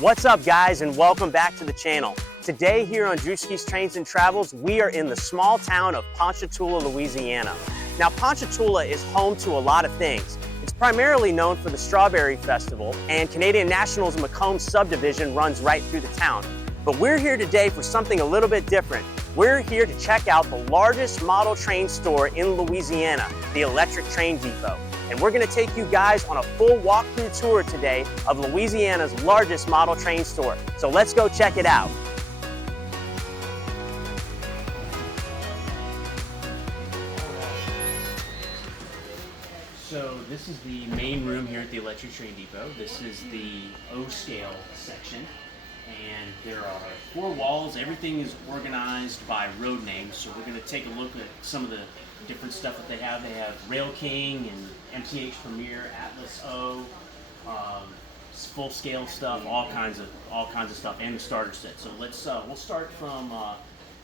What's up, guys, and welcome back to the channel. Today here on Drewski's Trains and Travels, we are in the small town of Ponchatoula, Louisiana. Now, Ponchatoula is home to a lot of things. It's primarily known for the Strawberry Festival, and Canadian National's Macomb subdivision runs right through the town. But we're here today for something a little bit different. We're here to check out the largest model train store in Louisiana, the Electric Train Depot. And we're gonna take you guys on a full walkthrough tour today of Louisiana's largest model train store. So let's go check it out. So this is the main room here at the Electric Train Depot. This is the O-scale section. And there are 4 walls. Everything is organized by road names. So we're gonna take a look at some of the different stuff that they have. They have Rail King and MTH Premier, Atlas O, full scale stuff, all kinds of stuff, and the starter set. So let's we'll start from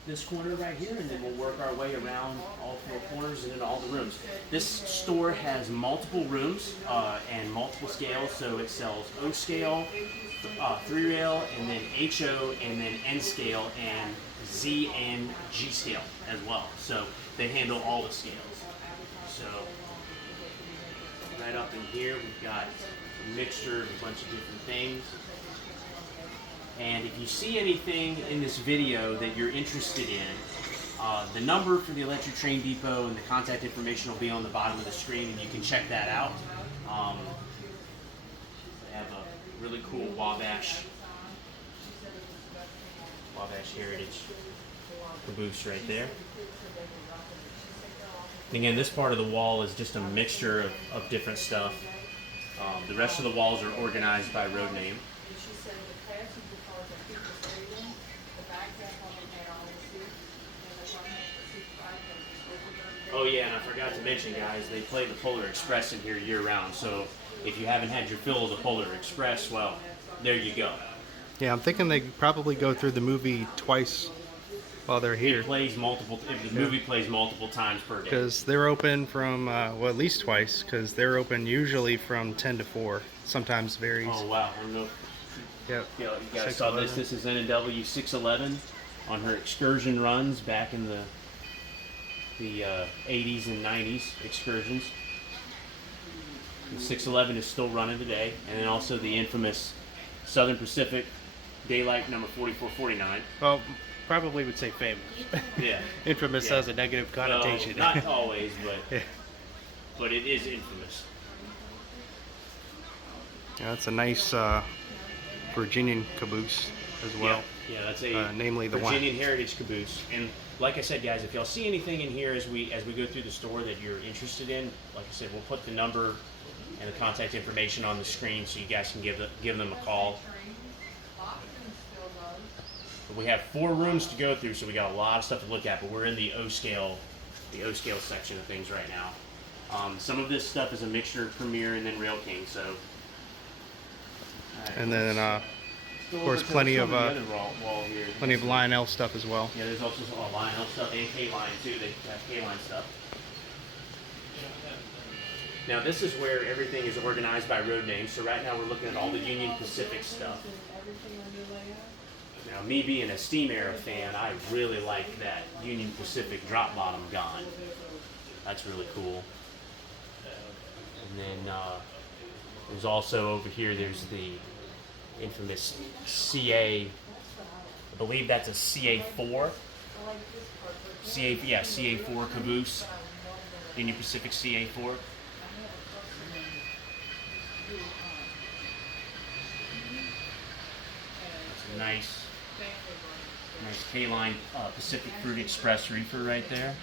this corner right here, and then we'll work our way around all 4 corners and into all the rooms. This store has multiple rooms and multiple scales. So it sells O scale, 3 rail, and then HO, and then N scale, and Z and G scale as well. So they handle all the scales. So right up in here we've got a mixture of a bunch of different things. And if you see anything in this video that you're interested in, the number for the Electric Train Depot and the contact information will be on the bottom of the screen, and you can check that out. They have a really cool Wabash Heritage caboose right there. And again, this part of the wall is just a mixture of different stuff. The rest of the walls are organized by road name. Oh yeah, and I forgot to mention, guys, they play the Polar Express in here year-round. So if you haven't had your fill of the Polar Express, well, there you go. Yeah, I'm thinking they probably go through the movie twice while they're here. It plays multiple. The movie plays multiple times per day. Because they're open from well, at least twice. Because they're open usually from 10 to 4. Sometimes varies. Oh wow! I don't know. Yep. Yeah, you guys saw this. This is NW 611 on her excursion runs back in the 80s and 90s excursions. The 611 is still running today, and then also the infamous Southern Pacific Daylight number 4449. Well, probably would say famous. Yeah. Infamous has a negative connotation. No, not always, but yeah. But it is infamous. Yeah, that's a nice Virginian caboose as well. Yeah, that's a namely the Virginian Heritage caboose. And like I said, guys, if y'all see anything in here as we go through the store that you're interested in, like I said, we'll put the number and the contact information on the screen so you guys can give them a call. But we have 4 rooms to go through, so we got a lot of stuff to look at. But we're in the O scale section of things right now. Some of this stuff is a mixture of Premier and then Rail King. So, and then of course plenty of Lionel stuff as well. Yeah, there's also some Lionel stuff and K-Line too. They have K-Line stuff. Now this is where everything is organized by road names. So right now we're looking at all the Union Pacific stuff. Now me being a Steam Era fan, I really like that Union Pacific drop bottom gun. That's really cool. And then there's also over here, there's the infamous CA, I believe that's a CA4. CA4 caboose. Union Pacific CA4. That's a nice K-Line Pacific Fruit Express reefer right there.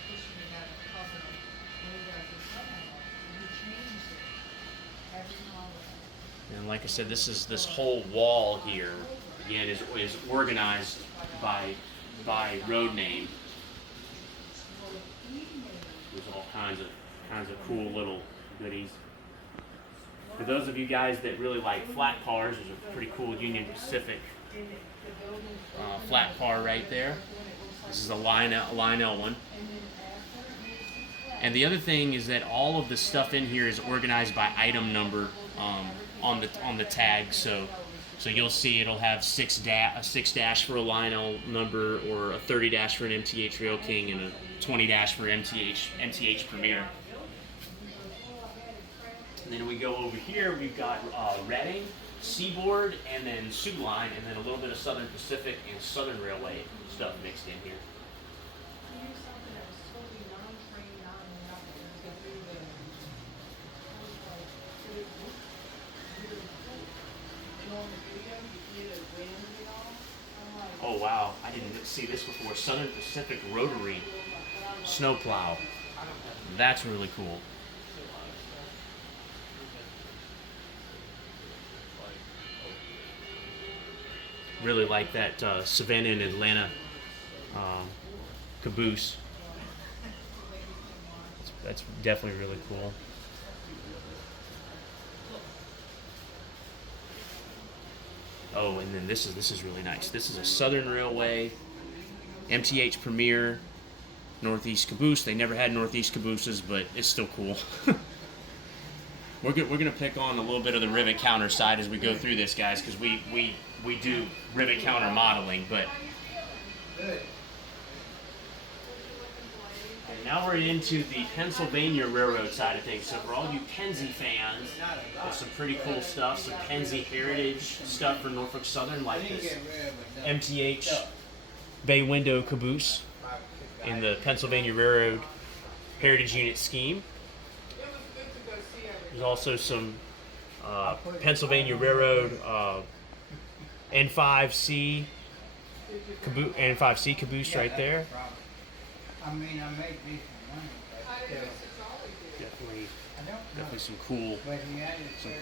And like I said, this whole wall here again is organized by road name. There's all kinds of cool little goodies. For those of you guys that really like flat cars, there's a pretty cool Union Pacific flat car right there. This is a Lionel one. And the other thing is that all of the stuff in here is organized by item number on the tag. So So you'll see it'll have a 6 dash for a Lionel number, or a 30 dash for an MTH Rail King, and a 20 dash for MTH Premier. And then we go over here, we've got Reading, Seaboard, and then Soo Line, and then a little bit of Southern Pacific and Southern Railway stuff mixed in here. Oh wow, I didn't see this before. Southern Pacific Rotary Snowplow. That's really cool. Really like that Savannah and Atlanta caboose. That's definitely really cool. Oh, and then this is really nice. This is a Southern Railway MTH Premier Northeast caboose. They never had Northeast cabooses, but it's still cool. We're gonna pick on a little bit of the rivet counter side as we go through this, guys, because we do rivet counter modeling, but. And now we're into the Pennsylvania Railroad side of things. So for all you Pennsy fans, there's some pretty cool stuff, some Pennsy heritage stuff for Norfolk Southern, like this MTH bay window caboose in the Pennsylvania Railroad Heritage Unit scheme. There's also some Pennsylvania Railroad N5C caboose right there. I mean, I make decent money, but still. Definitely some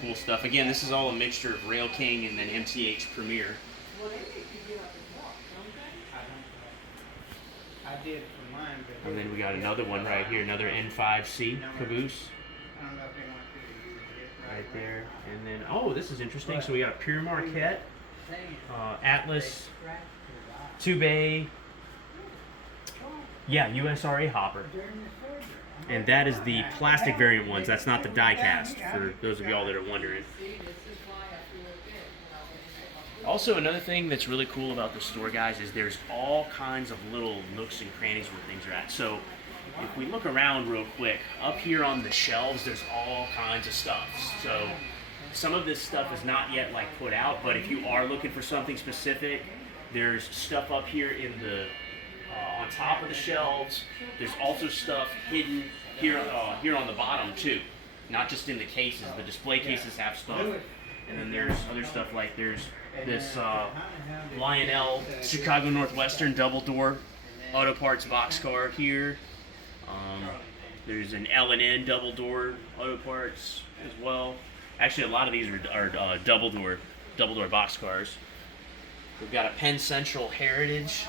cool stuff. Again, this is all a mixture of Rail King and then MTH Premier. I did for mine, but And then we got another one right here, another N5C caboose I don't know if they want you to use it right there. And then, oh, this is interesting. So we got a Pure Marquette, Atlas, 2-bay, USRA hopper. And that is the plastic variant ones. That's not the die cast, for those of y'all that are wondering. Also, another thing that's really cool about the store, guys, is there's all kinds of little nooks and crannies where things are at. So if we look around real quick, up here on the shelves, there's all kinds of stuff. So some of this stuff is not yet like put out, but if you are looking for something specific, there's stuff up here in the on top of the shelves. There's also stuff hidden here on the bottom too, not just in the cases. The display cases have stuff, and then there's other stuff like there's this Lionel Chicago Northwestern double door auto parts boxcar here. There's an L&N double door auto parts as well. Actually, a lot of these are double door boxcars. We've got a Penn Central Heritage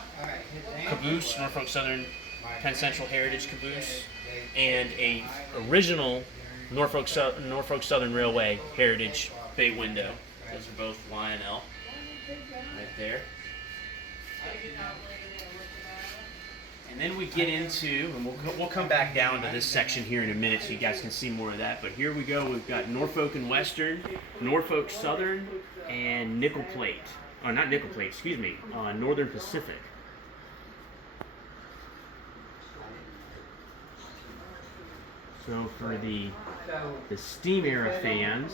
caboose, Norfolk Southern Penn Central Heritage caboose, and a original Norfolk Southern Railway Heritage bay window. Those are both Lionel, right there. And then we get into, and we'll come back down to this section here in a minute so you guys can see more of that. But here we go. We've got Norfolk and Western, Norfolk Southern, and Nickel Plate. Oh, not Nickel Plate, excuse me. Northern Pacific. So for the steam era fans,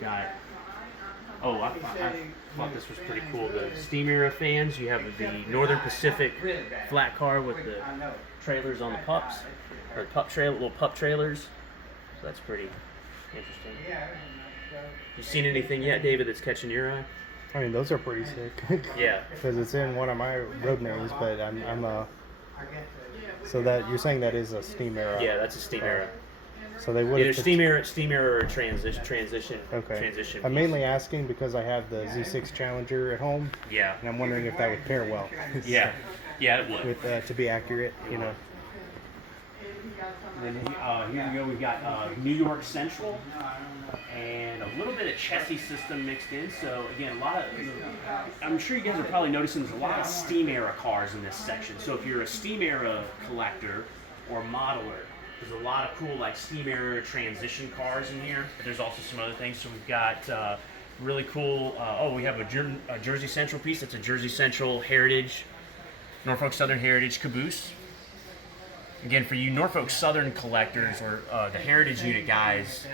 got. Oh, I thought this was pretty cool. The steam era fans, you have the Northern Pacific flat car with the trailers on the pups, or little pup trailers. So that's pretty interesting. You seen anything yet, David, that's catching your eye? I mean, those are pretty sick. Yeah. Because it's in one of my road names, but I'm so that you're saying that is a steam era. Yeah, that's a steam era. So they would either steam era or transition. Okay. Transition. I'm mainly asking because I have the Z6 Challenger at home. Yeah. And I'm wondering if that would pair well. Yeah. Yeah, it would. With to be accurate, you know. And then here we go. We've got New York Central and a little bit of chassis system mixed in. So again, I'm sure you guys are probably noticing there's a lot of steam era cars in this section. So if you're a steam era collector or modeler, there's a lot of cool like steam era transition cars in here. But there's also some other things. So we've got really cool. We have a Jersey Central piece. That's a Jersey Central Heritage, Norfolk Southern Heritage caboose. Again, for you Norfolk Southern collectors or the Heritage unit guys,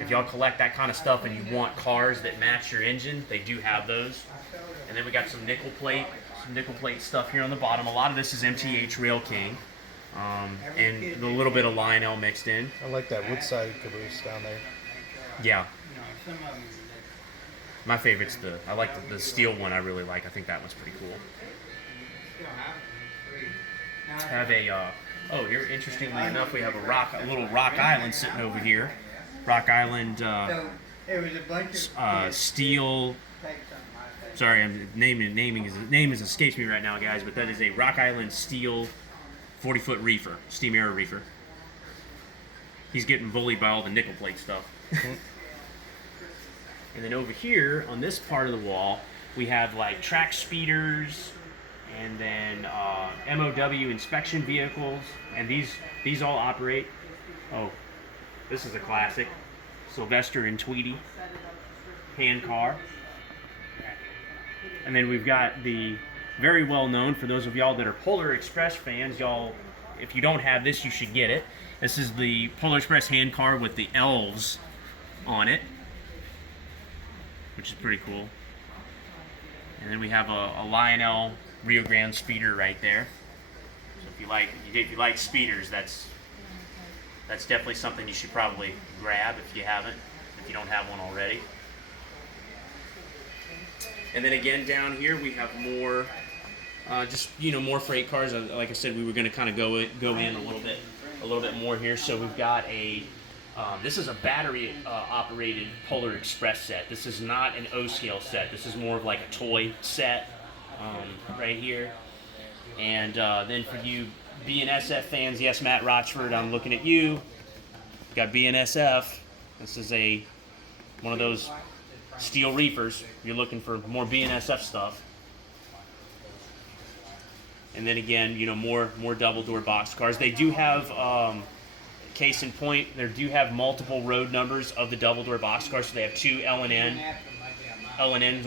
if y'all collect that kind of stuff and you want cars that match your engine, they do have those. And then we got some nickel plate stuff here on the bottom. A lot of this is MTH Rail King, and a little bit of Lionel mixed in. I like that Woodside caboose down there. Yeah. My favorite's I like the steel one. I really like. I think that one's pretty cool. Have a here, interestingly enough, we have a little Rock Island sitting over here. Rock Island steel. Sorry, I'm name is escapes me right now, guys. But that is a Rock Island steel 40-foot reefer, steam air reefer. He's getting bullied by all the nickel plate stuff. And then over here on this part of the wall, we have like track speeders, and then MOW inspection vehicles, and these all operate. Oh, this is a classic, Sylvester and Tweety hand car. And then we've got the very well known, for those of y'all that are Polar Express fans, y'all, if you don't have this, you should get it. This is the Polar Express hand car with the elves on it, which is pretty cool. And then we have a Lionel Rio Grande speeder right there. So if you like speeders, that's definitely something you should probably grab if you don't have one already. And then again down here we have more, more freight cars. Like I said, we were going to kind of go in a little bit more here. So we've got this is a battery operated Polar Express set. This is not an O scale set. This is more of like a toy set right here. And then for you BNSF fans, yes, Matt Rochford, I'm looking at you. Got BNSF. This is one of those steel reefers. You're looking for more BNSF stuff. And then again, more double door box cars. They do have, case in point, they do have multiple road numbers of the double door box cars. So they have two L&N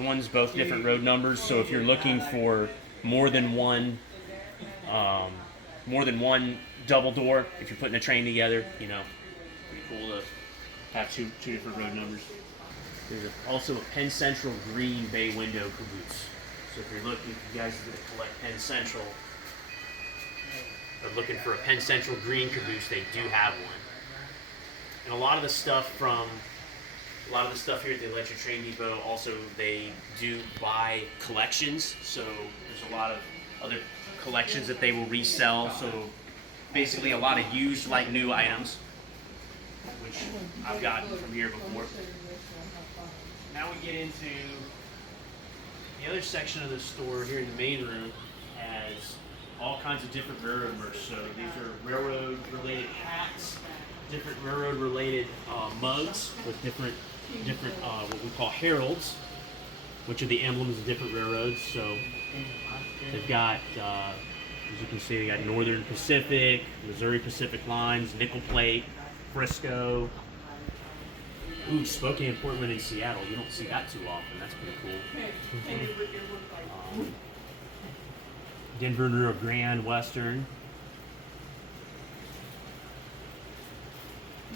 ones, both different road numbers. So if you're looking for more than one double door, if you're putting a train together, pretty cool to have two different road numbers. There's also a Penn Central green bay window caboose. So if you're looking, if you guys are going to collect Penn Central, or looking for a Penn Central green caboose, they do have one. And a lot of the stuff here at the Electric Train Depot, also they do buy collections. So there's a lot of other collections that they will resell. So basically a lot of used like new items, which I've gotten from here before. Now we get into the other section of the store here in the main room. Has all kinds of different railroad merch. So these are railroad-related hats, different railroad-related mugs with different what we call heralds, which are the emblems of different railroads. So they've got, as you can see, they got Northern Pacific, Missouri Pacific lines, nickel plate, Frisco. Ooh, Spokane, Portland, and Seattle. You don't see that too often. That's pretty cool. Denver, Rio Grande, Western.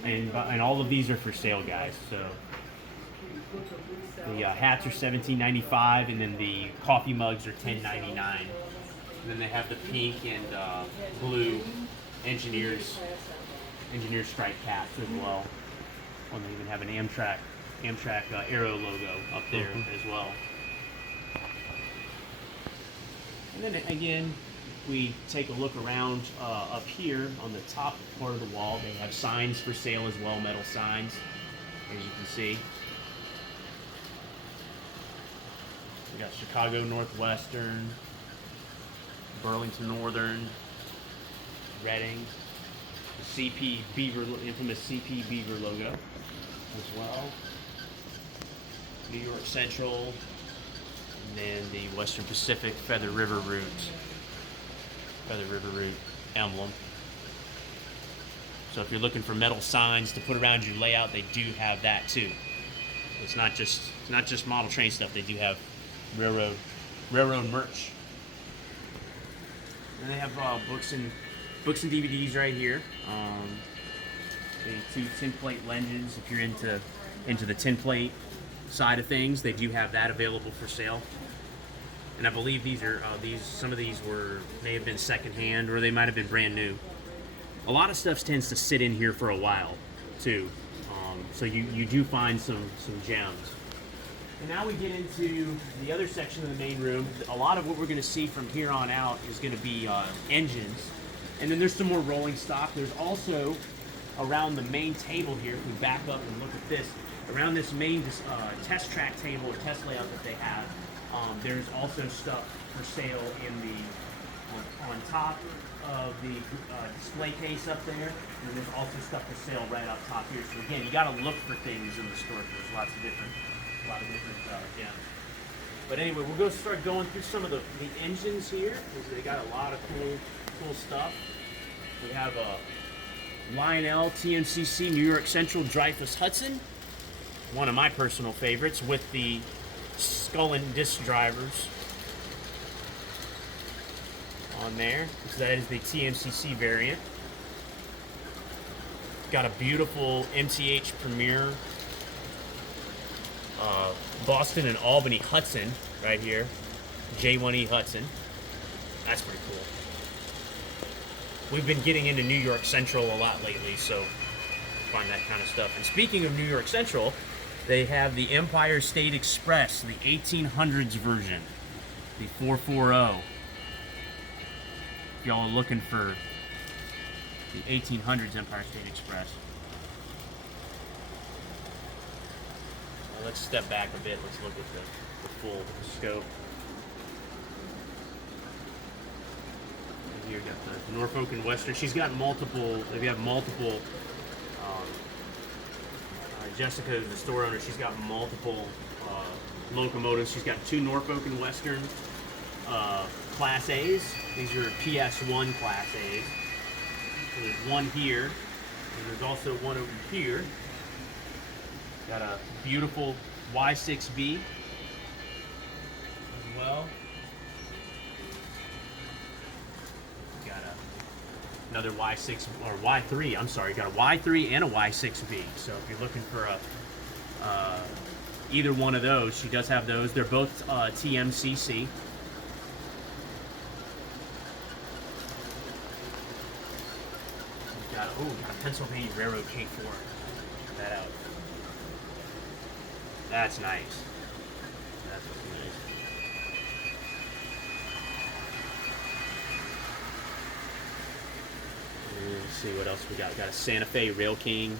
And all of these are for sale, guys. So the hats are $17.95, and then the coffee mugs are $10.99. And then they have the pink and blue engineers stripe caps as well. And they even have an Amtrak Aero logo up there as well. And then again, we take a look around up here on the top part of the wall. They have signs for sale as well, metal signs, as you can see. We got Chicago Northwestern, Burlington Northern, Reading, the CP Beaver, infamous CP Beaver logo as well. New York Central, and then the Western Pacific Feather River Route emblem. So if you're looking for metal signs to put around your layout, they do have that too. It's not just model train stuff. They do have railroad merch. And they have books and DVDs right here. The 2 tin plate legends. If you're into the tin plate side of things, they do have that available for sale. And I believe these are some of these may have been secondhand, or they might have been brand new. A lot of stuff tends to sit in here for a while too, so you do find some gems. And now we get into the other section of the main room. A lot of what we're going to see from here on out is going to be engines, and then there's some more rolling stock. There's also around the main table here, if we back up and look at this, around this main test track table or test layout that they have, there's also stuff for sale on top of the display case up there, and there's also stuff for sale right up top here. So again, you got to look for things in the store because there's a lot of different gems. But anyway, we'll start going through some of the engines here because they got a lot of cool stuff. We have a Lionel TMCC New York Central Dreyfuss Hudson, one of my personal favorites, with the skull and disc drivers on there. So that is the TMCC variant. Got a beautiful MTH Premier Boston and Albany Hudson right here, J1E Hudson. That's pretty cool. We've been getting into New York Central a lot lately, so find that kind of stuff. And speaking of New York Central, they have the Empire State Express, the 1800s version, the 440. If y'all are looking for the 1800s Empire State Express. Well, let's step back a bit. Let's look at the full scope. Here you got the Norfolk and Western. She's got multiple. If you have multiple. Jessica, the store owner, she's got multiple locomotives. She's got 2 Norfolk and Western Class A's. These are PS1 Class A's. So there's one here, and there's also one over here. Got a beautiful Y6B as well. Got another Y6 or Y3. I'm sorry. Got a Y3 and a Y6B. So if you're looking for either one of those, she does have those. They're both TMCC. Got a Pennsylvania Railroad K4. Check that out. That's nice. That's nice. Let's see what else we got. We got a Santa Fe Rail King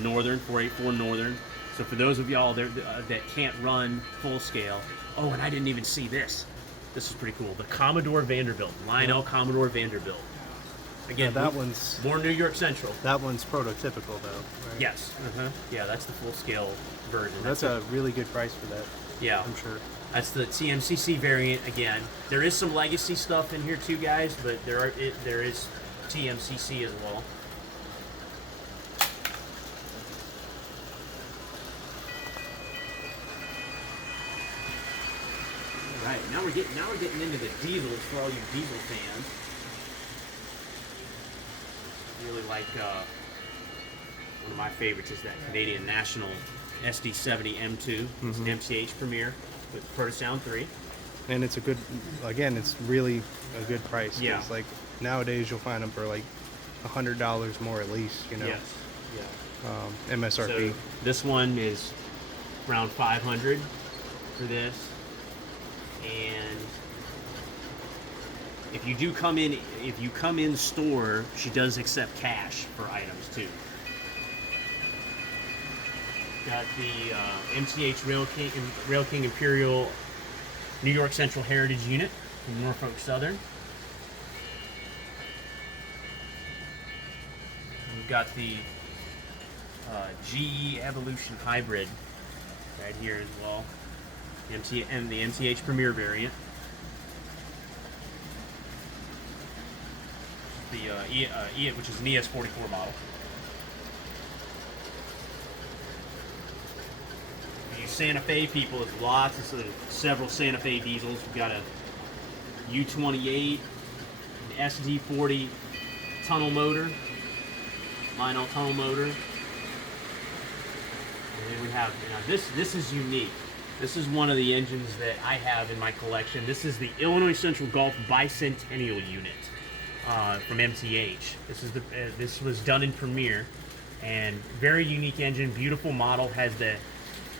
Northern, 484 Northern. So for those of y'all that can't run full scale, oh, and I didn't even see this. This is pretty cool. The Commodore Vanderbilt, Lionel Commodore Vanderbilt. Again, that one's more New York Central. That one's prototypical, though. Right? Yes. Yeah, that's the full scale version. That's a really good price for that. Yeah, I'm sure. That's the TMCC variant. Again, there is some legacy stuff in here too, guys, but there is TMCC as well. All right, now we're getting into the diesels for all you diesel fans. Really like one of my favorites is that Canadian National SD70 M2. It's an MCH Premier with Protosound 3. And it's it's really a good price. Yeah. Like nowadays you'll find them for like $100 more at least, you know. Yes. Yeah. MSRP. So this one is around 500 for this. And if you come in store, she does accept cash for items too. Got the MTH Rail King Imperial New York Central Heritage Unit from Norfolk Southern. We've got the GE Evolution Hybrid right here as well. And the MTH Premier variant. The which is an ES44 model. Santa Fe people, it's lots of several Santa Fe diesels. We've got a U28, an SD40 tunnel motor, Lionel tunnel motor. And then we have, this is unique. This is one of the engines that I have in my collection. This is the Illinois Central Gulf Bicentennial unit from MTH. This was done in Premier, and very unique engine, beautiful model. Has the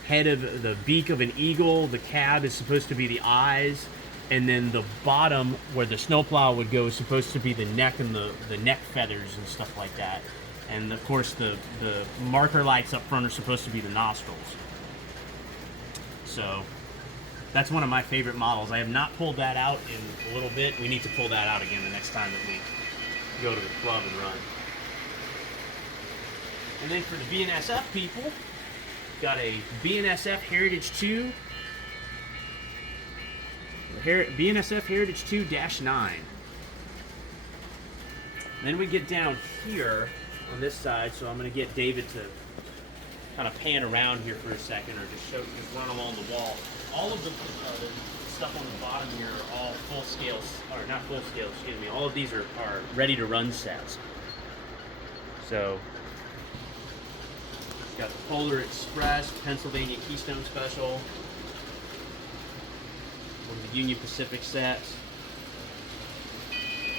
head of the beak of an eagle. The cab is supposed to be the eyes, and then the bottom where the snowplow would go is supposed to be the neck and the neck feathers and stuff like that. And of course, the marker lights up front are supposed to be the nostrils. So that's one of my favorite models. I have not pulled that out in a little bit. We need to pull that out again the next time that we go to the club and run. And then for the BNSF people, got a BNSF Heritage 2. BNSF Heritage 2-9. Then we get down here on this side, so I'm going to get David to kind of pan around here for a second, or just run along the wall. All of the stuff on the bottom here are all full scale, or not full scale, excuse me. All of these are ready to run sets. So, got the Polar Express, Pennsylvania Keystone Special, one of the Union Pacific sets.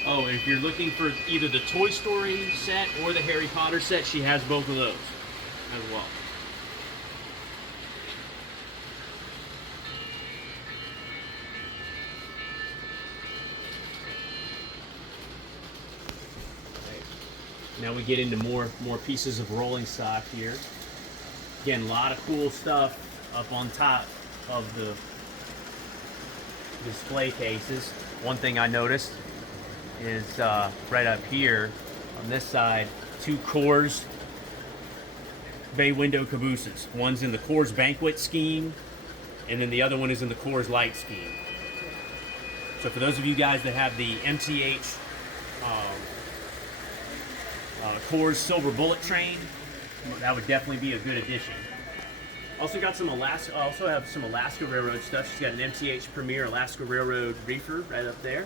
Oh, and if you're looking for either the Toy Story set or the Harry Potter set, she has both of those as well. Now we get into more pieces of rolling stock here. Again, a lot of cool stuff up on top of the display cases. One thing I noticed is right up here on this side, 2 Coors bay window cabooses. One's in the Coors Banquet scheme, and then the other one is in the Coors Light scheme. So for those of you guys that have the MTH Coors Silver Bullet Train, that would definitely be a good addition. Also got some Alaska. Also have some Alaska Railroad stuff. She's got an MTH Premier Alaska Railroad reefer right up there,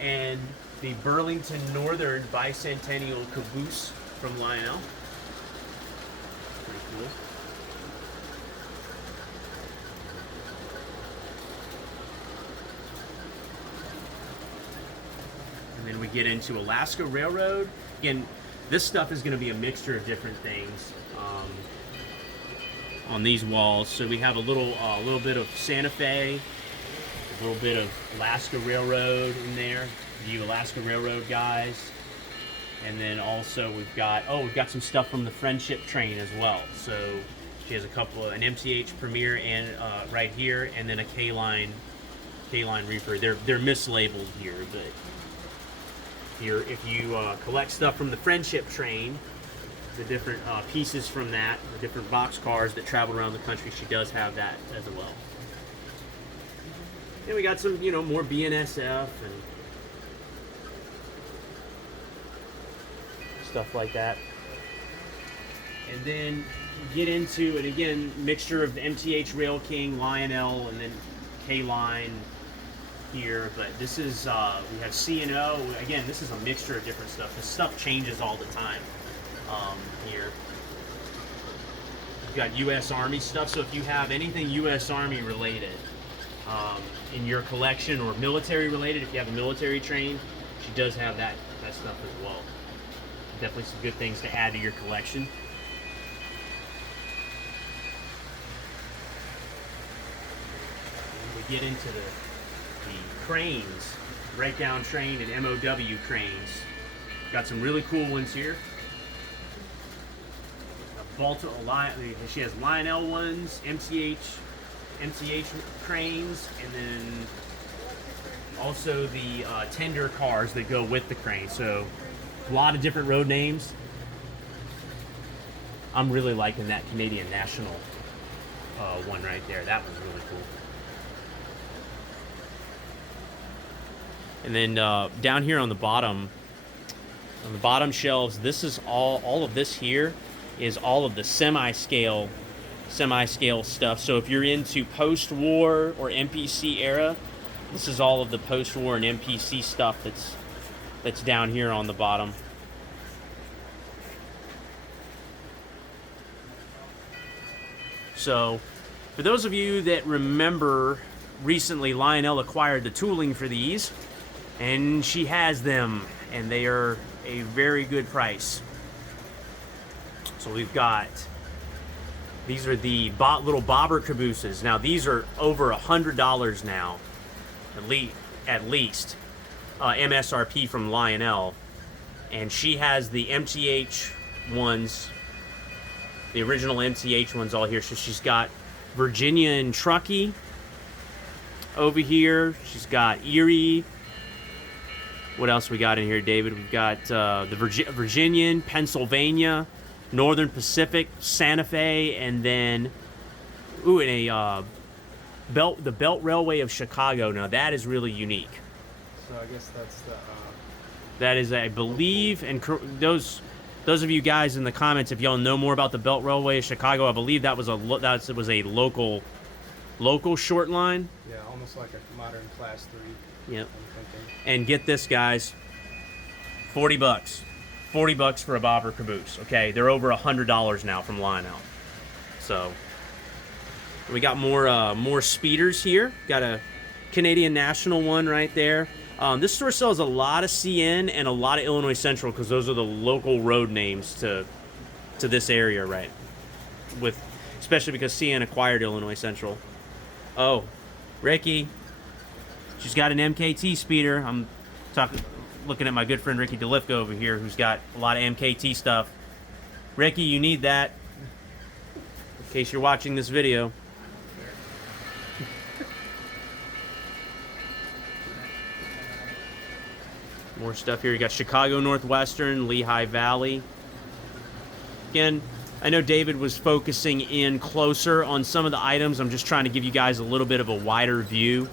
and the Burlington Northern Bicentennial Caboose from Lionel. Pretty cool. And then we get into Alaska Railroad. Again, this stuff is going to be a mixture of different things on these walls. So we have a little bit of Santa Fe, a little bit of Alaska Railroad in there, you Alaska Railroad guys, and then also we've got some stuff from the Friendship Train as well. So she has a couple of an MTH Premier and right here, and then a K-Line reefer. They're mislabeled here, but if you collect stuff from the Friendship Train, the different pieces from that, the different box cars that travel around the country, she does have that as well. And we got some, more BNSF and stuff like that. And then get into, and again, mixture of the MTH Rail King, Lionel, and then K-Line here. But this is, we have C&O. Again, this is a mixture of different stuff. This stuff changes all the time here. We've got U.S. Army stuff. So if you have anything U.S. Army related in your collection, or military related, if you have a military train, she does have that stuff as well. Definitely some good things to add to your collection. And we get into the cranes, breakdown train and MOW cranes. Got some really cool ones here. She has Lionel ones, MTH cranes, and then also the tender cars that go with the crane. So a lot of different road names. I'm really liking that Canadian National one right there. That was really cool. And then down here on the bottom shelves, this is all of this here is all of the semi-scale semi-scale stuff. So if you're into post-war or MPC era, this is all of the post-war and MPC stuff that's down here on the bottom. So, for those of you that remember, recently Lionel acquired the tooling for these, and she has them, and they are a very good price. So we've got, these are the little bobber cabooses. Now these are over $100 now, at least, MSRP from Lionel, and she has the MTH ones, the original MTH ones all here. So she's got Virginia and Truckee over here. She's got Erie. What else we got in here, David? We've got the Virginian, Pennsylvania, Northern Pacific, Santa Fe, and then the Belt Railway of Chicago. Now that is really unique. So I guess that's the. That is, I believe, and those of you guys in the comments, if y'all know more about the Belt Railway of Chicago, I believe that was a local short line. Yeah, almost like a modern Class 3. Yep. And get this, guys, $40. $40 for a bobber caboose. Okay, they're over $100 now from Lionel. So we got more speeders here. Got a Canadian National one right there. This store sells a lot of CN and a lot of Illinois Central because those are the local road names to this area, right? Especially because CN acquired Illinois Central. Oh, Ricky, she's got an MKT speeder. I'm looking at my good friend Ricky DeLifko over here, who's got a lot of MKT stuff. Ricky, you need that in case you're watching this video. More stuff here. You got Chicago Northwestern, Lehigh Valley. Again, I know David was focusing in closer on some of the items. I'm just trying to give you guys a little bit of a wider view.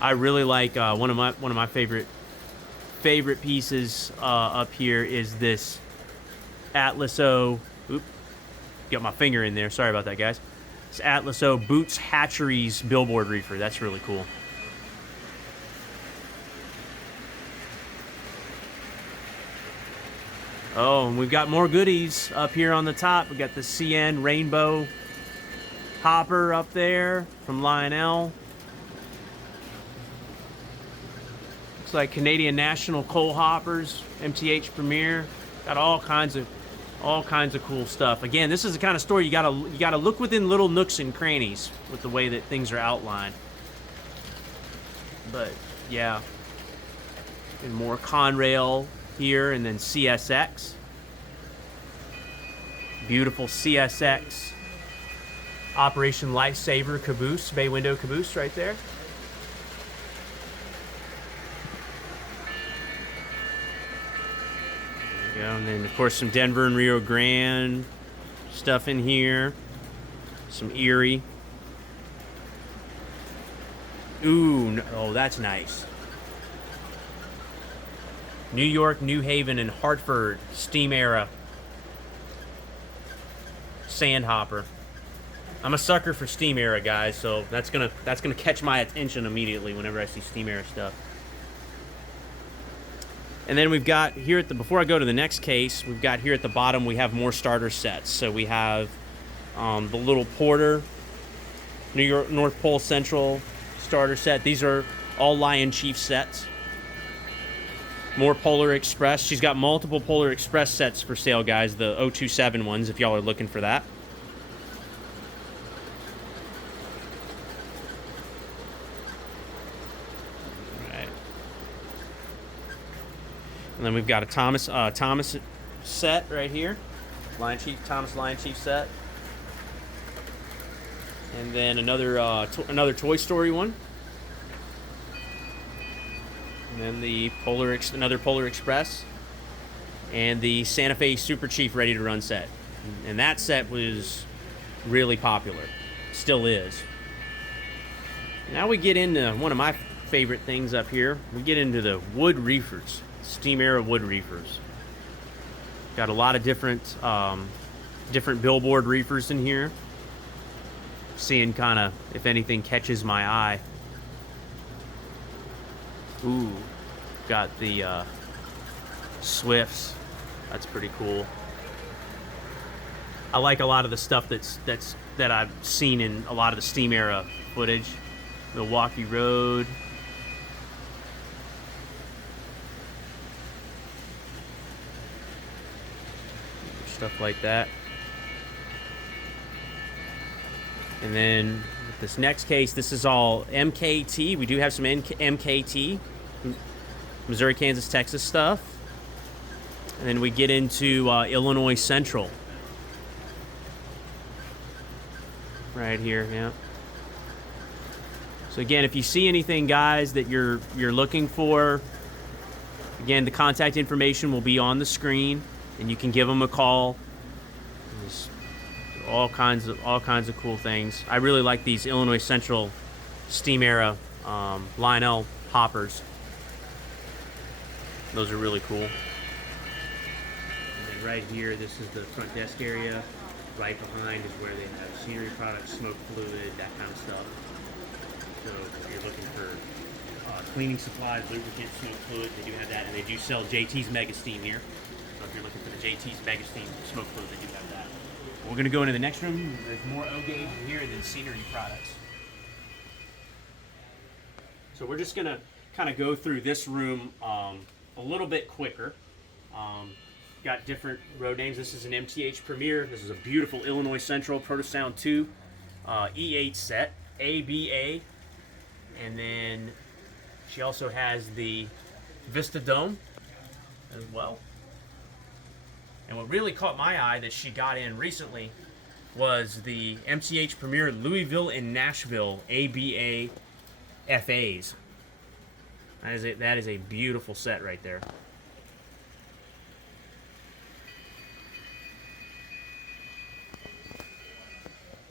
I really like one of my favorite pieces up here is this Atlas O. Oop, got my finger in there. Sorry about that, guys. This Atlas O Boots Hatcheries billboard reefer. That's really cool. Oh, and we've got more goodies up here on the top. We got the CN Rainbow Hopper up there from Lionel. Looks like Canadian National Coal Hoppers, MTH Premier. Got all kinds of cool stuff. Again, this is the kind of store you gotta look within little nooks and crannies with the way that things are outlined. But yeah, and more Conrail here, and then CSX. Beautiful CSX Operation Lifesaver caboose, bay window caboose right there. There we go. And then of course some Denver and Rio Grande stuff in here. Some Erie. Ooh, no, oh, that's nice. New York, New Haven, and Hartford steam era sandhopper. I'm a sucker for steam era, guys, so that's gonna catch my attention immediately whenever I see steam era stuff. And then we've got here before I go to the next case, we've got here at the bottom we have more starter sets. So we have the little Porter New York North Pole Central starter set. These are all Lion Chief sets. More Polar Express. She's got multiple Polar Express sets for sale, guys. The 027 ones, if y'all are looking for that. All right. And then we've got a Thomas set right here. Thomas Lion Chief set. And then another Toy Story one. And then the another Polar Express, and the Santa Fe Super Chief Ready to Run set. And that set was really popular. Still is. Now we get into one of my favorite things up here. We get into the wood reefers, steam era wood reefers. Got a lot of different different billboard reefers in here. Seeing kind of if anything catches my eye. Ooh, got the Swifts. That's pretty cool. I like a lot of the stuff that I've seen in a lot of the steam era footage. Milwaukee Road. Stuff like that. And then with this next case, this is all MKT. We do have some MKT, Missouri, Kansas, Texas stuff. And then we get into Illinois Central. Right here, yeah. So again, if you see anything, guys, that you're looking for, again, the contact information will be on the screen, and you can give them a call. There's all kinds of cool things. I really like these Illinois Central steam era Lionel hoppers. Those are really cool. And then right here, this is the front desk area. Right behind is where they have scenery products, smoke fluid, that kind of stuff. So if you're looking for cleaning supplies, lubricant, smoke fluid, they do have that, and they do sell JT's Mega Steam here. So if you're looking for the JT's Mega Steam smoke fluid, they do have that. We're going to go into the next room. There's more O-Gauge in here than scenery products. So we're just going to kind of go through this room a little bit quicker. Got different road names. This is an MTH Premier. This is a beautiful Illinois Central Protosound 2 E8 set, ABA. And then she also has the Vista Dome as well. And what really caught my eye that she got in recently was the MTH Premier Louisville and Nashville ABA FAs. That is a beautiful set right there.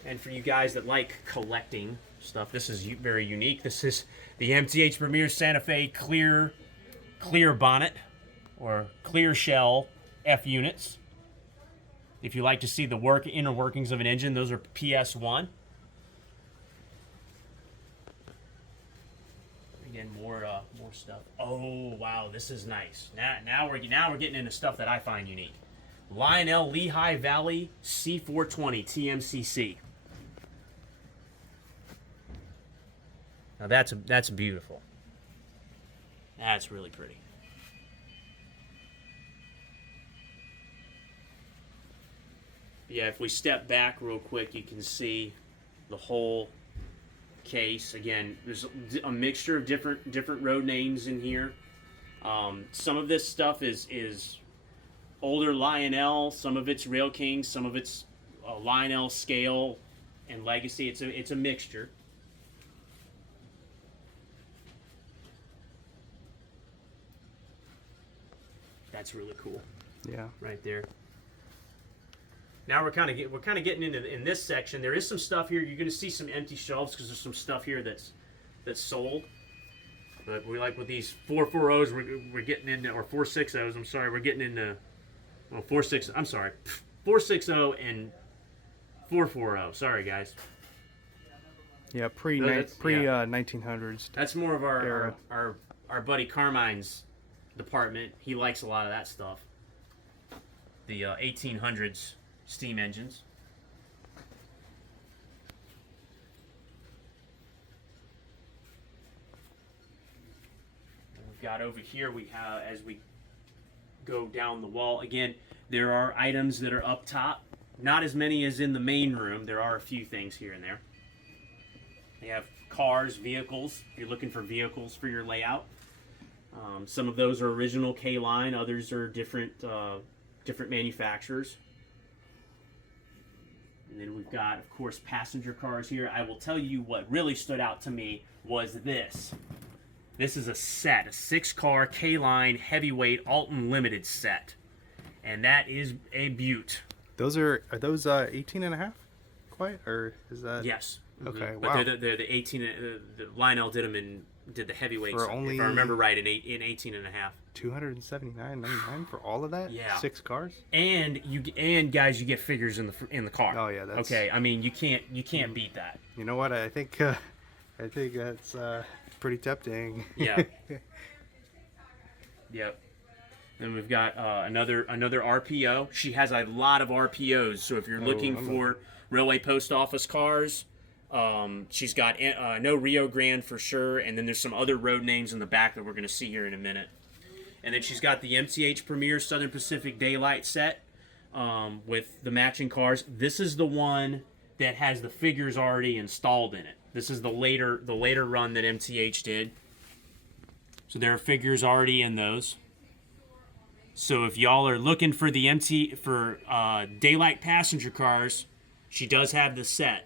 And for you guys that like collecting stuff, this is very unique. This is the MTH Premier Santa Fe clear bonnet or clear shell F units. If you like to see the inner workings of an engine, those are PS1. Again, more stuff. Oh wow, this is nice. Now we're getting into stuff that I find unique. Lionel Lehigh Valley C420 TMCC. Now that's beautiful. That's really pretty. Yeah, if we step back real quick, you can see the whole case. Again, there's a mixture of different road names in here. Some of this stuff is older Lionel, some of it's Rail King, some of it's Lionel scale and legacy. It's a mixture. That's really cool. Yeah. Right there. Now we're kind of getting into in this section. There is some stuff here. You're going to see some empty shelves because there's some stuff here that's sold. But we like with these 440s, we're getting into, or 460s. I'm sorry, we're getting into. Well, 460 and 440. Sorry, guys. Yeah, pre 1900s. That's more of our buddy Carmine's department. He likes a lot of that stuff. The 1800s steam engines. And we've got over here, we have, as we go down the wall, again, there are items that are up top. Not as many as in the main room. There are a few things here and there. They have cars, vehicles, if you're looking for vehicles for your layout. Some of those are original K-line, others are different manufacturers. And then we've got, of course, passenger cars here. I will tell you what really stood out to me was this. This is a set, a 6-car K-line heavyweight Alton Limited set. And that is a beaut. Are those 18 and a half? Quite? Or is that? Yes. Okay, But wow. they're the 18, the Lionel did them in did the heavyweights, For only if I remember right, in 18 and a half. $279.99 for all of that? Yeah. 6 cars? And guys, you get figures in the car. Oh yeah, that's okay. I mean, you can't beat that. You know what? I think that's pretty tempting. Yeah. Yep. Then we've got another RPO. She has a lot of RPOs. So if you're looking for railway post office cars, she's got no Rio Grande for sure, and then there's some other road names in the back that we're going to see here in a minute. And then she's got the MCH Premier Southern Pacific Daylight set with the matching cars. This is the one that has the figures already installed in it. This is the later run that MTH did. So there are figures already in those. So if y'all are looking for the Daylight passenger cars, she does have the set.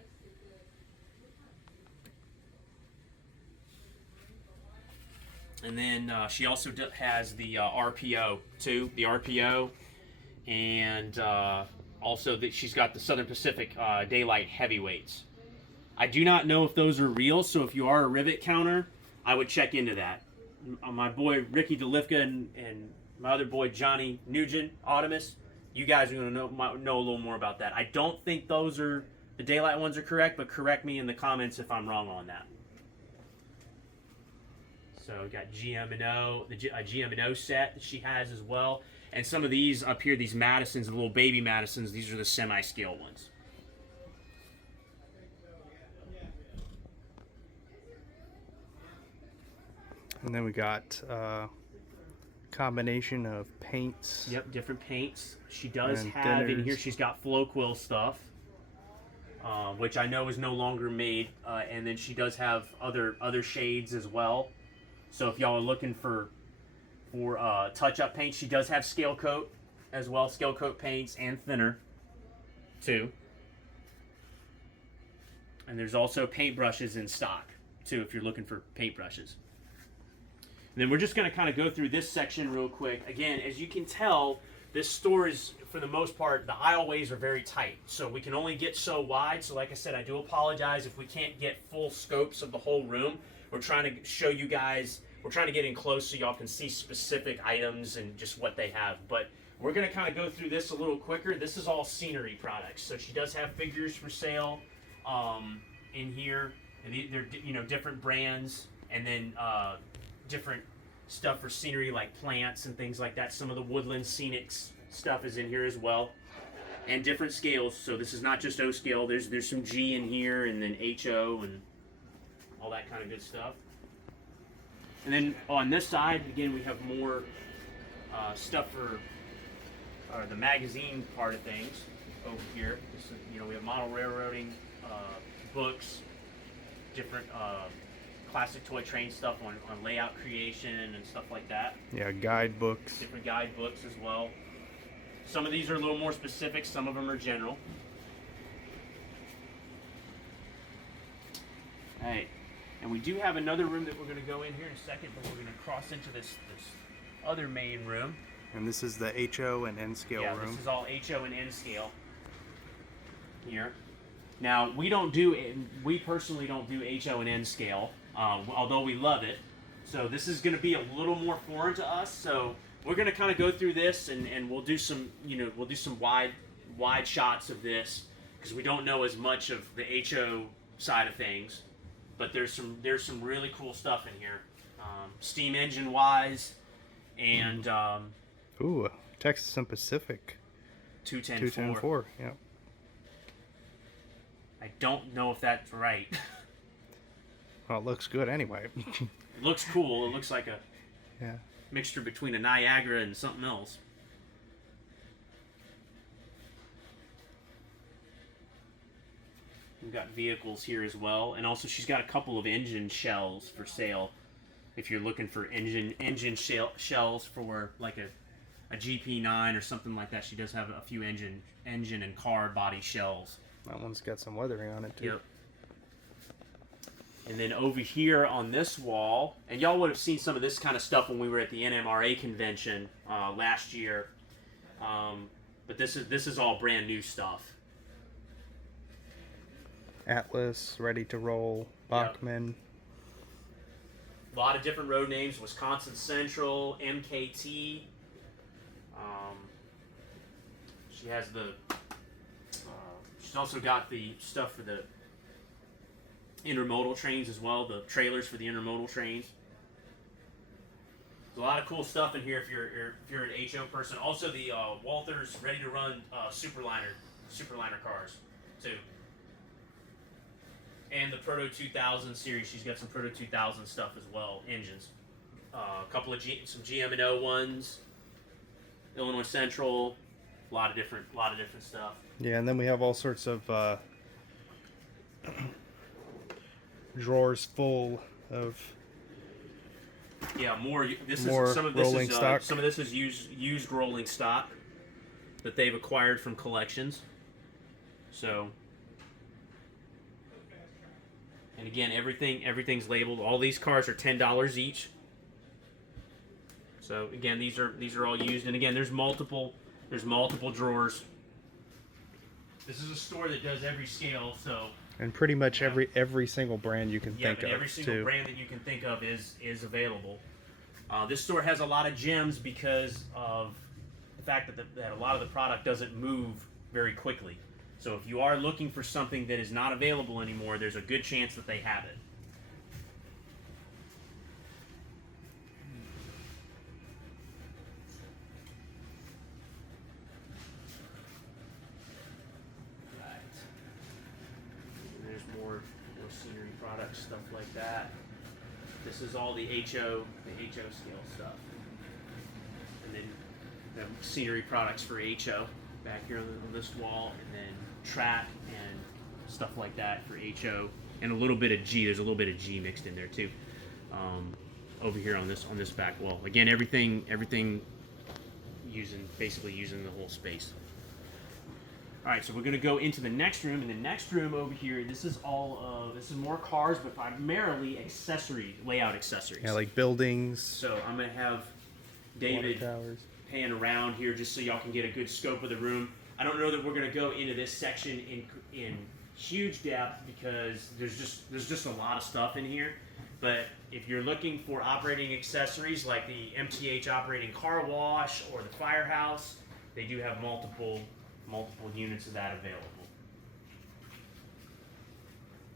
And then she also has the RPO too, the RPO, and also that she's got the Southern Pacific Daylight heavyweights. I do not know if those are real, so if you are a rivet counter, I would check into that. My boy Ricky DeLifka and my other boy Johnny Nugent, Audimus, you guys are going to know a little more about that. I don't think those are the Daylight ones are correct, but correct me in the comments if I'm wrong on that. So we got GM&O, a GM&O set that she has as well. And some of these up here, these Madisons, the little baby Madisons, these are the semi-scale ones. And then we got combination of paints. Yep, different paints. She does and have in thinners. here, she's got flow quill stuff, which I know is no longer made. And then she does have other shades as well. So if y'all are looking for touch-up paint, she does have scale coat as well, scale coat paints and thinner too. And there's also paintbrushes in stock too if you're looking for paintbrushes. And then we're just going to kind of go through this section real quick. Again, as you can tell, this store is, for the most part, the aisleways are very tight. So we can only get so wide. So like I said, I do apologize if we can't get full scopes of the whole room. We're trying to show you guys, we're trying to get in close so y'all can see specific items and just what they have. But we're going to kind of go through this a little quicker. This is all scenery products. So she does have figures for sale in here. And they're different brands. And then different stuff for scenery like plants and things like that. Some of the woodland scenics stuff is in here as well. And different scales. So this is not just O scale. There's some G in here and then HO and all that kind of good stuff. And then on this side, again, we have more stuff for the magazine part of things over here. This is, we have model railroading books, different classic toy train stuff on layout creation and stuff like that. Yeah, guidebooks. Different guidebooks as well. Some of these are a little more specific. Some of them are general. All right. And we do have another room that we're going to go in here in a second, but we're going to cross into this other main room. And this is the HO and N scale room. Yeah, this is all HO and N scale here. Now, we personally don't do HO and N scale, although we love it. So this is going to be a little more foreign to us. So we're going to kind of go through this, and we'll do some, wide shots of this because we don't know as much of the HO side of things. But there's some really cool stuff in here, steam engine wise, and ooh, Texas and Pacific 210-4. Yeah. I don't know if that's right. Well, it looks good anyway. It looks cool. It looks like a mixture between a Niagara and something else. We've got vehicles here as well, and also she's got a couple of engine shells for sale. If you're looking for engine shells for like a GP9 or something like that, she does have a few engine and car body shells. That one's got some weathering on it too. Yep. And then over here on this wall, and y'all would have seen some of this kind of stuff when we were at the NMRA convention last year. But this is all brand new stuff. Atlas, ready to roll, Bachman. A lot of different road names: Wisconsin Central, MKT. She has the. She's also got the stuff for the intermodal trains as well. The trailers for the intermodal trains. There's a lot of cool stuff in here if you're an HO person. Also, the Walther's ready to run Superliner cars too. And the Proto 2000 series, she's got some Proto 2000 stuff as well, engines. A couple of some GM&O ones, Illinois Central, a lot of different stuff. Yeah, and then we have all sorts of drawers full of. Yeah, more. This more is some of this rolling is stock. some of this is used rolling stock that they've acquired from collections. So. And again, everything's labeled. All these cars are $10 each. So again, these are all used. And again, there's multiple drawers. This is a store that does every scale. So. And pretty much every single brand you can think of. Every single brand that you can think of is available. This store has a lot of gems because of the fact that a lot of the product doesn't move very quickly. So if you are looking for something that is not available anymore, there's a good chance that they have it. Right. And there's more scenery products, stuff like that. This is all the HO scale stuff. And then the scenery products for HO back here on this wall, and then track and stuff like that for HO, and a little bit of G. There's a little bit of G mixed in there too. Over here on this back wall. Again, everything basically using the whole space. All right, so we're gonna go into the next room. In the next room over here, this is more cars, but primarily layout accessories. Yeah, like buildings. So I'm gonna have David pan around here just so y'all can get a good scope of the room. I don't know that we're going to go into this section in huge depth because there's just a lot of stuff in here. But if you're looking for operating accessories like the MTH operating car wash or the firehouse, they do have multiple units of that available.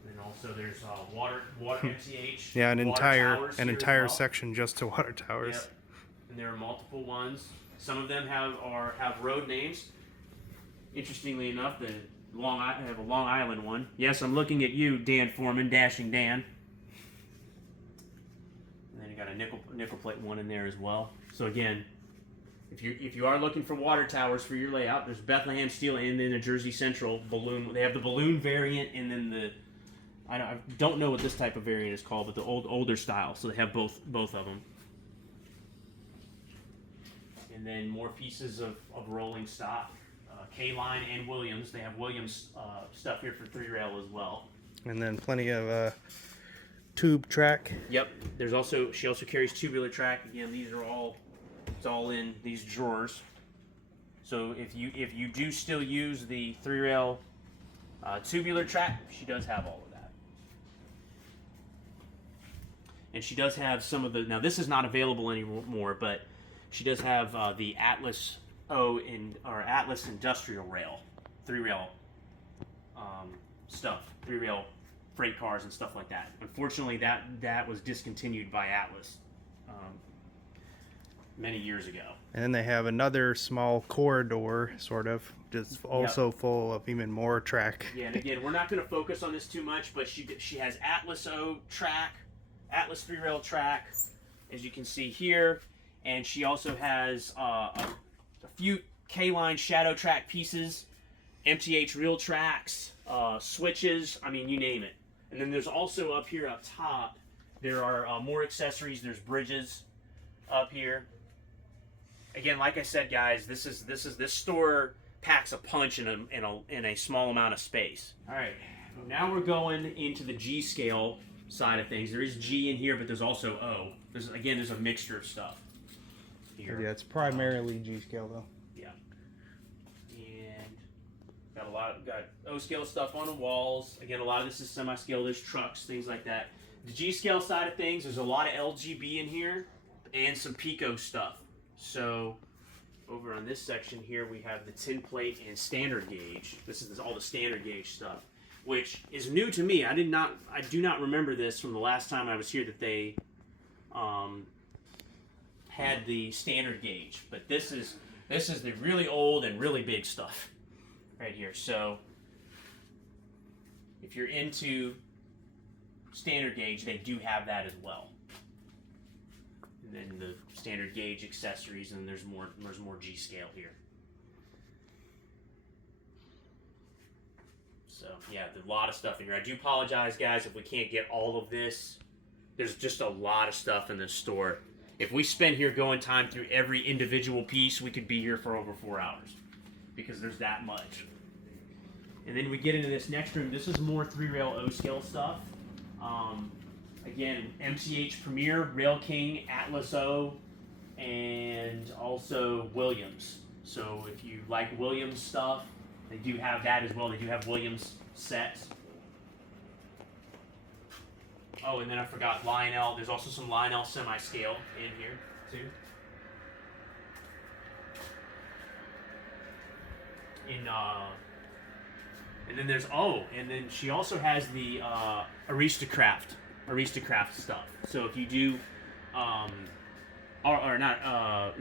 And also there's water MTH. Yeah, an entire well. section just to water towers. Yep. And there are multiple ones. Some of them have road names. Interestingly enough, I have a Long Island one. Yes, I'm looking at you, Dan Foreman, Dashing Dan. And then you got a nickel plate one in there as well. So again, if you are looking for water towers for your layout, there's Bethlehem Steel and then a Jersey Central balloon. They have the balloon variant and then I don't know what this type of variant is called, but the older style. So they have both of them. And then more pieces of rolling stock. K-Line and Williams. They have Williams stuff here for 3-rail as well. And then plenty of tube track. Yep. She also carries tubular track. Again, it's all in these drawers. So if you do still use the 3-rail tubular track, she does have all of that. And she does have some of the. Now this is not available anymore, but she does have the Atlas Atlas Industrial Rail, 3-rail stuff, 3-rail freight cars and stuff like that. Unfortunately, that was discontinued by Atlas many years ago. And then they have another small corridor, sort of, just also full of even more track. Yeah, and again, we're not going to focus on this too much, but she has Atlas track, Atlas 3-rail track, as you can see here, and she also has a few K-Line shadow track pieces, MTH real tracks, switches, I mean, you name it. And then there's also up here up top, there are more accessories. There's bridges up here. Again, like I said, guys, this store packs a punch in a small amount of space. All right, now we're going into the G scale side of things. There is G in here, but there's also O. There's a mixture of stuff here. Yeah, it's primarily G scale though. Yeah, and got O scale stuff on the walls. Again, a lot of this is semi-scale. There's trucks, things like that. The G scale side of things, there's a lot of LGB in here and some Pico stuff. So over on this section here, we have the tin plate and standard gauge. This is all the standard gauge stuff, which is new to me. I do not remember this from the last time I was here that they had the standard gauge. But this is the really old and really big stuff right here. So if you're into standard gauge, they do have that as well. And then the standard gauge accessories, and there's more G scale here. So yeah, there's a lot of stuff in here. I do apologize, guys, if we can't get all of this. There's just a lot of stuff in this store. If we spend here going time through every individual piece, we could be here for over 4 hours because there's that much. And then we get into this next room. This is more 3-rail O-scale stuff. Again, MCH Premier, Rail King, Atlas O, and also Williams. So if you like Williams stuff, they do have that as well. They do have Williams sets. Oh, and then I forgot Lionel. There's also some Lionel semi-scale in here too. And then then she also has the Aristocraft stuff. So if you do, not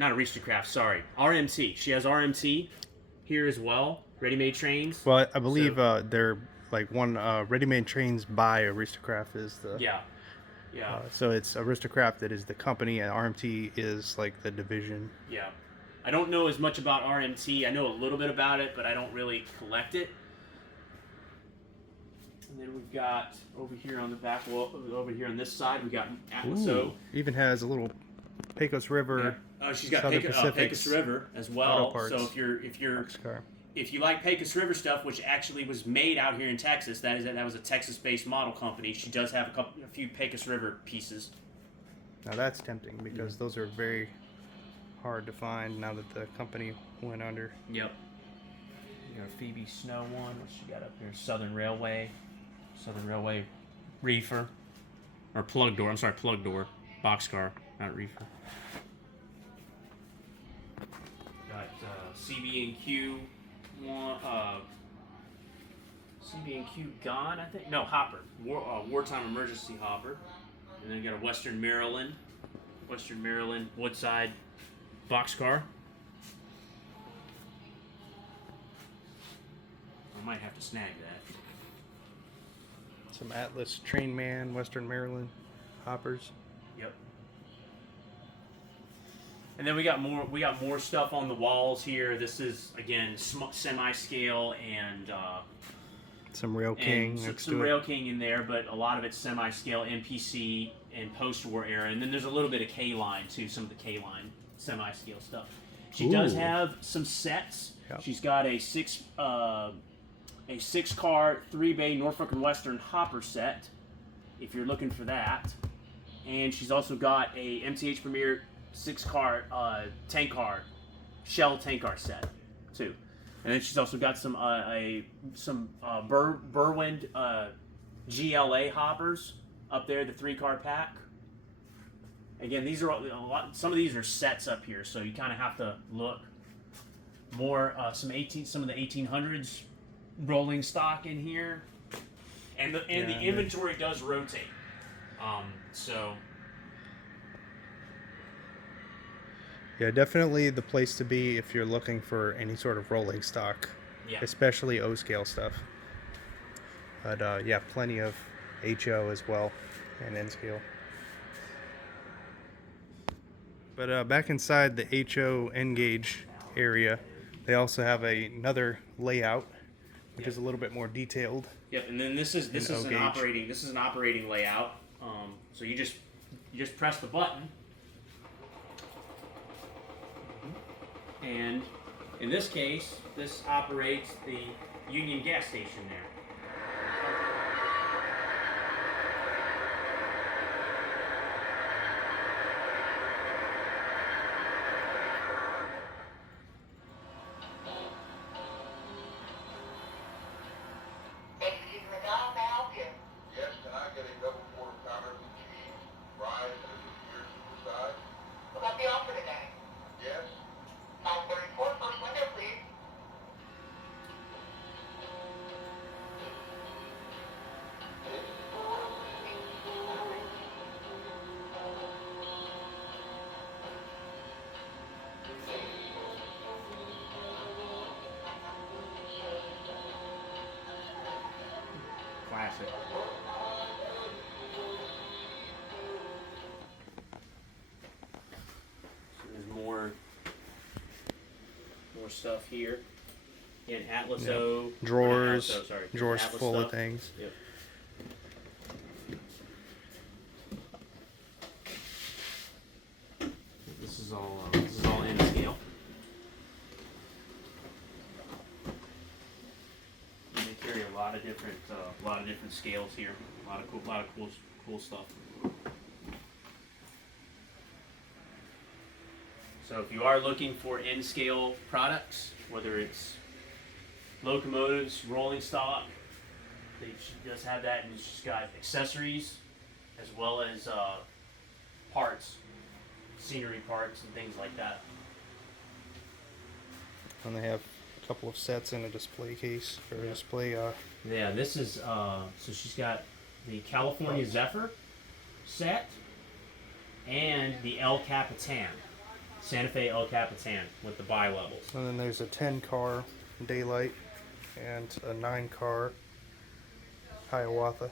Aristocraft, sorry, RMT. She has RMT here as well. Ready-made trains. Well, I believe they're like one ready-made trains by Aristocraft is the yeah. So it's Aristocraft that is the company, and RMT is like the division. Yeah, I don't know as much about RMT. I know a little bit about it, but I don't really collect it. And then we've got over here on the back wall, over here on this side, we got Atlas O. Even has a little Pecos River. Yeah. Oh, she's got Southern Pecos River as well. So if you like Pecos River stuff, which actually was made out here in Texas, that was a Texas-based model company. She does have a few Pecos River pieces. Now that's tempting because those are very hard to find now that the company went under. Yep. You got a Phoebe Snow one. What she got up here? Southern Railway reefer or plug door. I'm sorry, plug door. Boxcar, not reefer. Got CB&Q one. CB&Q gone, I think. No, hopper. Wartime emergency hopper. And then got a Western Maryland Woodside boxcar. I might have to snag that. Some Atlas Train Man, Western Maryland hoppers. Yep. And then we got more stuff on the walls here. This is again semi-scale and some Rail King. Some Rail King in there, but a lot of it's semi-scale MPC and post-war era. And then there's a little bit of K-line too, some of the K-line semi-scale stuff. She does have some sets. Yep. She's got a 6-car 3-bay Norfolk and Western hopper set, if you're looking for that. And she's also got a MTH Premier 6-car tank car, Shell tank car set too. And then she's also got some Berwind GLA hoppers up there, the 3-car pack. Again, these are some of these are sets up here, so you kind of have to look more. Some of the 1800s rolling stock in here, and the inventory does rotate. So yeah, definitely the place to be if you're looking for any sort of rolling stock, especially O-scale stuff. But yeah, plenty of HO as well and N-scale. But back inside the HO N-gauge area, they also have another layout, which is a little bit more detailed. Yep, and then this is an operating layout. So you just press the button, and in this case, this operates the Union gas station there. Yes, can I get a double quarter pounder? So there's more stuff here. Again, Atlas Yeah. O. Drawers, Atlas O, sorry. drawers Atlas full stuff. of things. Yep. This is all in scale. And they carry a lot of different scales here. A lot of cool stuff. So if you are looking for N-scale products, whether it's Locomotives, rolling stock, she does have that, and it's just got accessories as well as parts, scenery parts and things like that. And they have a couple of sets in a display case or a display. Yeah, this is so she's got the California Zephyr set and the El Capitan, Santa Fe El Capitan with the bi-levels. And then there's a 10-car Daylight and a 9-car Hiawatha.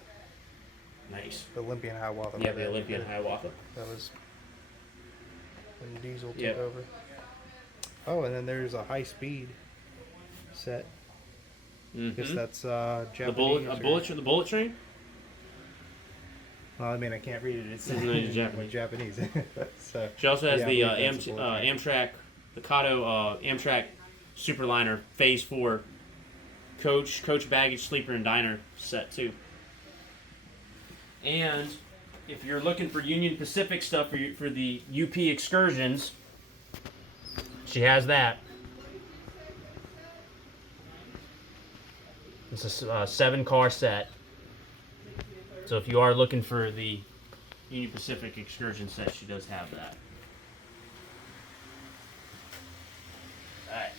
Nice. Olympian Hiawatha. Yeah, the Olympian Hiawatha. That was when Diesel took Yep. over. Oh, and then there's a high-speed set. I guess that's Japanese. The bullet train. Well, I mean, I can't read it. It's No, it's in Japanese. So, She also has yeah, the I believe that's a bullet train. Amtrak, the Kato Amtrak Superliner Phase 4 coach baggage sleeper and diner set too. And if you're looking for Union Pacific stuff for the UP excursions, she has that. It's a 7-car set. So if you are looking for the Union Pacific excursion set, she does have that. Alright.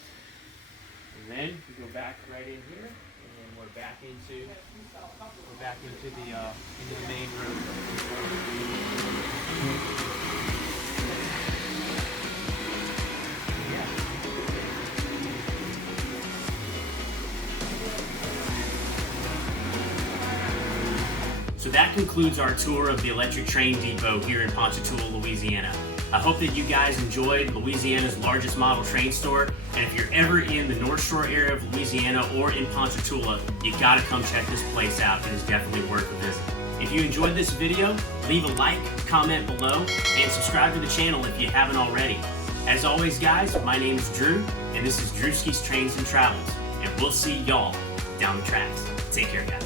And then we go back right in here, and we're back into the main room. So that concludes our tour of the Electric Train Depot here in Ponchatoula, Louisiana. I hope that you guys enjoyed Louisiana's largest model train store, and if you're ever in the North Shore area of Louisiana or in Ponchatoula, you gotta come check this place out. It is definitely worth a visit. If you enjoyed this video, leave a like, comment below, and subscribe to the channel if you haven't already. As always, guys, my name is Drew, and this is Drewski's Trains and Travels, and we'll see y'all down the tracks. Take care, guys.